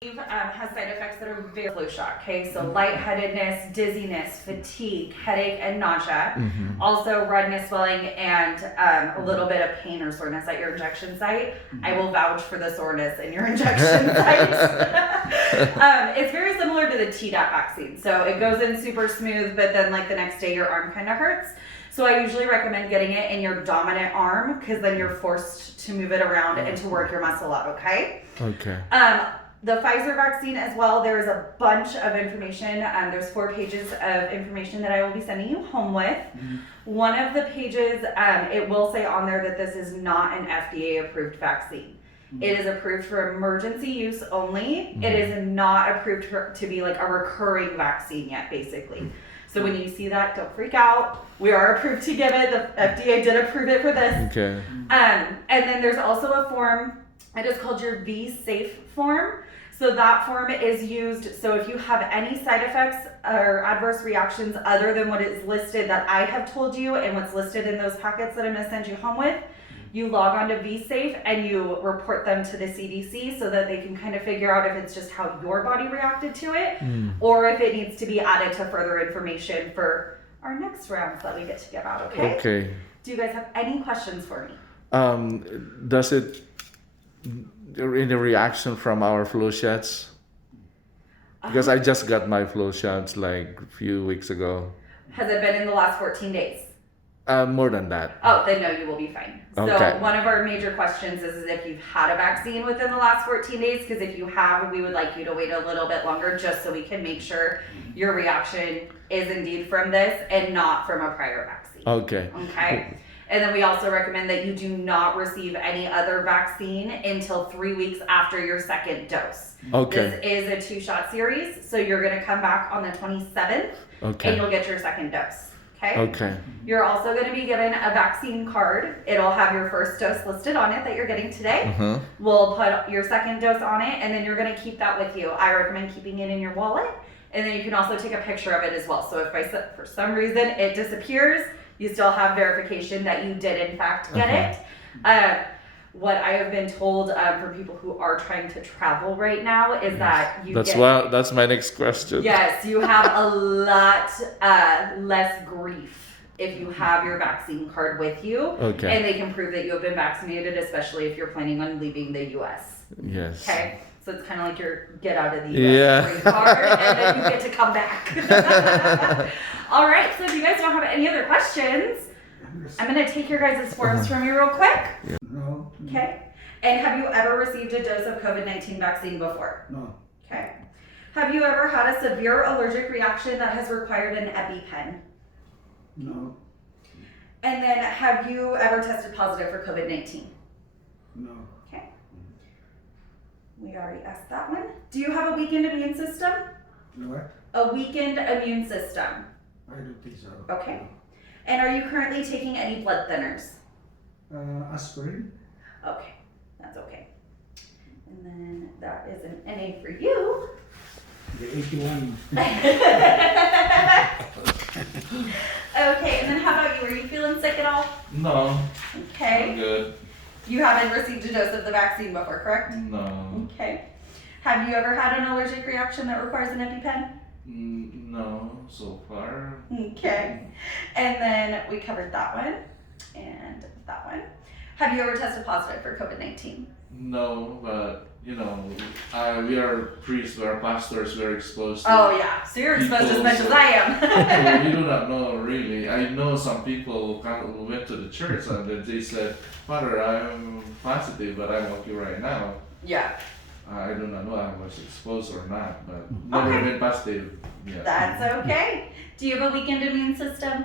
Has side effects that are very flu shot. Okay, so lightheadedness, dizziness, fatigue, headache, and nausea. Also redness, swelling, and a little bit of pain or soreness at your injection site. I will vouch for the soreness in your injection site. It's very similar to the Tdap vaccine. So it goes in super smooth, but then like the next day your arm kind of hurts. So I usually recommend getting it in your dominant arm because then you're forced to move it around and to work your muscle out. Okay. Okay. The Pfizer vaccine as well, there's a bunch of information. There's 4 pages of information that I will be sending you home with. One of the pages, it will say on there that this is not an FDA approved vaccine. It is approved for emergency use only. It is not approved to be like a recurring vaccine yet, basically. So when you see that, don't freak out. We are approved to give it. The FDA did approve it for this. Okay. And then there's also a form, it is called your V-Safe form. So that form is used, so if you have any side effects or adverse reactions other than what is listed that I have told you and what's listed in those packets that I'm gonna send you home with, you log on to V-Safe and you report them to the CDC so that they can kind of figure out if it's just how your body reacted to it or if it needs to be added to further information for our next rounds that we get to give out, okay? Okay. Do you guys have any questions for me? Does it any reaction from our flu shots? Because I just got my flu shots like a few weeks ago. Has it been in the last 14 days? More than that. Oh, then no, you will be fine. Okay. So one of our major questions is if you've had a vaccine within the last 14 days, because if you have, we would like you to wait a little bit longer just so we can make sure your reaction is indeed from this and not from a prior vaccine. Okay. Okay. And then we also recommend that you do not receive any other vaccine until 3 weeks after your second dose. Okay. This is a 2-shot series, so you're going to come back on the 27th Okay. and you'll get your second dose. Okay. Okay. You're also going to be given a vaccine card. It'll have your first dose listed on it that you're getting today. We'll put your second dose on it, and then you're going to keep that with you. I recommend keeping it in your wallet, and then you can also take a picture of it as well. So if for some reason it disappears, you still have verification that you did in fact get it. What I have been told for people who are trying to travel right now is that you That's my next question. Yes, you have a lot less grief if you have your vaccine card with you. Okay. And they can prove that you have been vaccinated, especially if you're planning on leaving the U.S. Yes. Okay? So it's kind of like your get out of the U.S. free card, and then you get to come back. All right, so if you guys don't have any other questions, I'm going to take your guys' forms from you real quick. No. Okay? And have you ever received a dose of COVID-19 vaccine before? No. Okay. Have you ever had a severe allergic reaction that has required an EpiPen? No. And then have you ever tested positive for COVID-19? No. Okay. We already asked that one. Do you have a weakened immune system? What? A weakened immune system. I don't think so. Okay. And are you currently taking any blood thinners? Aspirin? Okay. That's okay. And then that is an NA for you. The 81. Okay, and then how about you? Are you feeling sick at all? No. Okay. Good. You haven't received a dose of the vaccine before, correct? No. Okay. Have you ever had an allergic reaction that requires an EpiPen? No, so far. Okay. And then we covered that one and that one. Have you ever tested positive for COVID-19? No, but we are priests, we are pastors, we are exposed to. Oh yeah, so you're exposed as People, much as I am. So we do not know really. I know some people who went to the church and then they said, Father, I'm positive, but I'm okay right now. Yeah, I do not know I was exposed or not, but never been positive. Yeah. that's okay. Do you have a weakened immune system?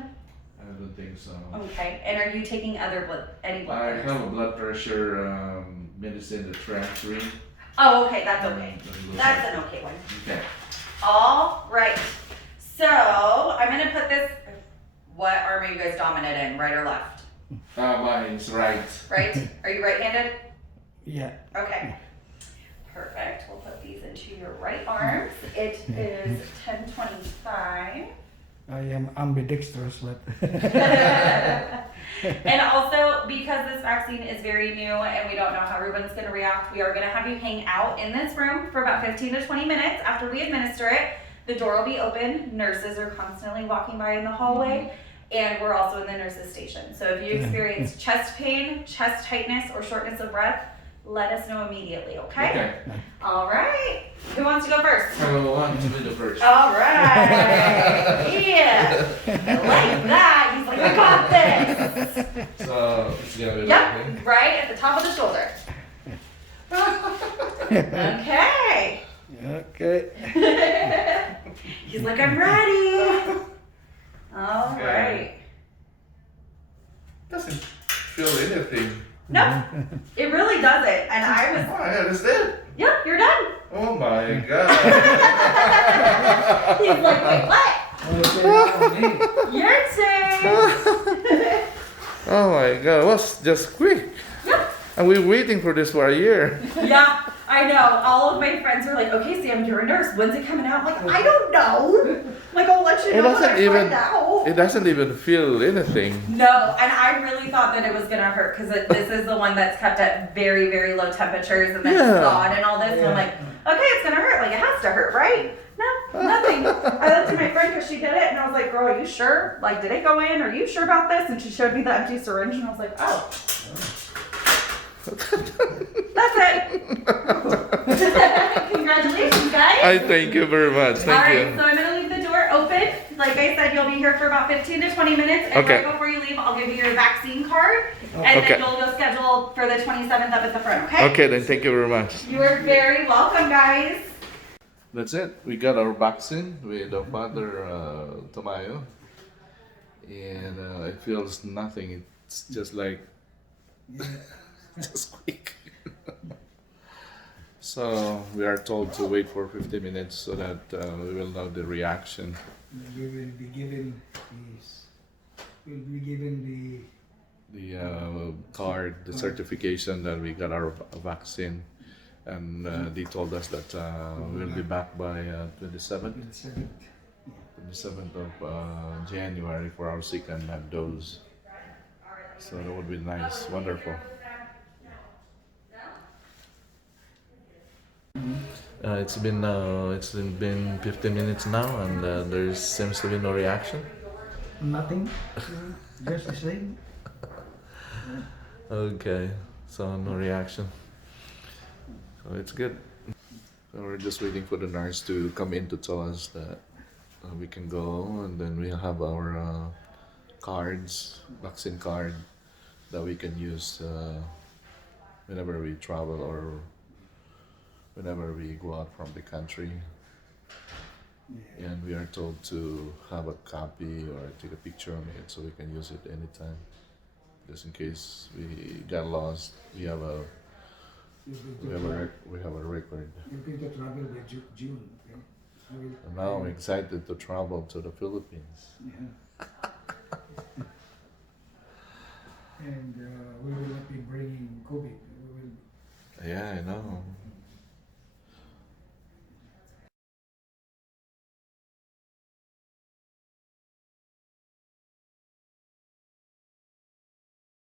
I don't think so. Okay. And are you taking any blood I thinners? have a blood pressure medicine, the Tramtrine. Oh, okay, that's okay. That's an okay one. Okay. All right. So I'm gonna put this. What arm are you guys dominant in, right or left? Mine's right. Right? Are you right-handed? Yeah. Okay. Perfect. We'll put these into your right arms. It is 10:25. I am ambidextrous, but And also, because this vaccine is very new and we don't know how everyone's going to react, we are going to have you hang out in this room for about 15 to 20 minutes after we administer it. The door will be open. Nurses are constantly walking by in the hallway. And we're also in the nurses station. So if you experience chest pain, chest tightness, or shortness of breath, let us know immediately, okay? All right. Who wants to go first? I want to be the first. All right. Yeah. I like that. He's like, I got this. So it's gonna be Yep. Right at the top of the shoulder. Okay. okay. He's like, I'm ready. All right. Doesn't feel anything. No, it really doesn't. And I was, Oh yeah, that's it. yep, you're done. Oh my god. He's like, wait, what? Okay, now me. Your turn. Oh my god, it was just quick. Yep. And we're waiting for this for a year. Yeah, I know. All of my friends were like, okay, Sam, you're a nurse. When's it coming out? I'm like, I don't know. Like, I'll let you It know when I doesn't even find out. it doesn't even feel anything. No, and I really thought that it was gonna hurt because this is the one that's kept at very, very low temperatures and then Yeah. thawed and all this. And I'm like, okay, it's gonna hurt. Like it has to hurt, right? No, nothing. I looked at my friend because she did it, and I was like, girl, are you sure? Like, did it go in? Are you sure about this? And she showed me the empty syringe, and I was like, oh. That's it. Congratulations, guys. I thank you very much. All Thank right, you. so I'm gonna leave the door open. Like I said, you'll be here for about 15 to 20 minutes. And Okay. right before you leave, I'll give you your vaccine card. And Okay. then you'll go schedule for the 27th up at the front, okay? Okay, then thank you very much. You are very welcome, guys. That's it. We got our vaccine with our father Tomayo, and it feels nothing. It's just like just quick. So we are told to wait for 50 minutes so that we will know the reaction. We will be given this. We'll be given The card, the certification that we got our vaccine, and they told us that we'll be back by 27th. the 7th. 27th of January for our second dose. So that would be nice, wonderful. It's been 15 minutes now, and there seems to be no reaction. Nothing. Just the same. Okay, so no reaction. So it's good. So we're just waiting for the nurse to come in to tell us that we can go, and then we have our cards, vaccine card, that we can use whenever we travel or whenever we go out from the country. And we are told to have a copy or take a picture of it so we can use it anytime. Just in case we got lost, we have a record. You're going to travel by June. Okay? And now I'm excited to travel to the Philippines. Yeah. And we will not be bringing COVID. We will Yeah, I know.